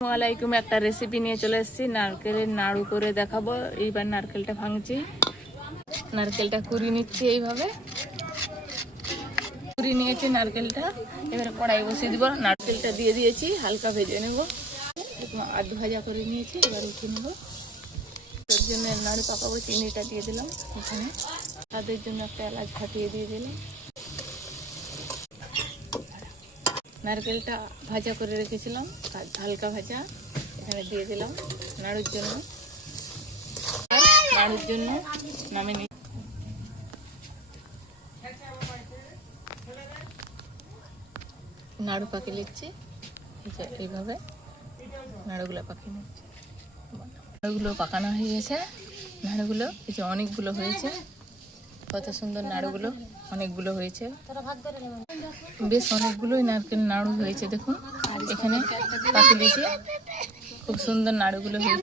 আসসালামাইকুম, একটা রেসিপি নিয়ে চলে এসেছি। নারকেলের নাড়ু করে দেখাবো। এইবার নারকেলটা ভাঙছি, নারকেলটা কুড়ি নিচ্ছি। এইভাবে কুড়ি নিয়েছি নারকেলটা। এবারে কড়াই বসিয়ে দিব, নারকেলটা দিয়ে দিয়েছি, হালকা ভেজে নেব। আধ ভাজা করে নিয়েছি, এবার উঠিয়ে নেবো। তার জন্য নাড়ু পাকাবো, চিনিটা দিয়ে দিলাম এখানে। তাদের জন্য একটা এলাচ ফাটিয়ে দিয়ে দিলাম। নারকেলটা ভাজা করে রেখেছিলাম, হালকা ভাজা, এখানে দিয়ে দিলাম নাড়ুর জন্য। নাড়ুর জন্য নামে নিই। নাড়ু পাকিয়ে নিচ্ছি, এইভাবে নাড়ুগুলো পাকিয়ে নিচ্ছি। নাড়ুগুলো পাকানো হয়ে গেছে। নাড়ুগুলো এই যে অনেকগুলো হয়েছে, কত সুন্দর নাড়ুগুলো, অনেকগুলো হয়েছে, বেশ অনেকগুলোই নারকেল নাড়ু হয়েছে। দেখুন এখানে পাকিয়ে দিয়েছি, খুব সুন্দর নাড়ুগুলো হয়েছে।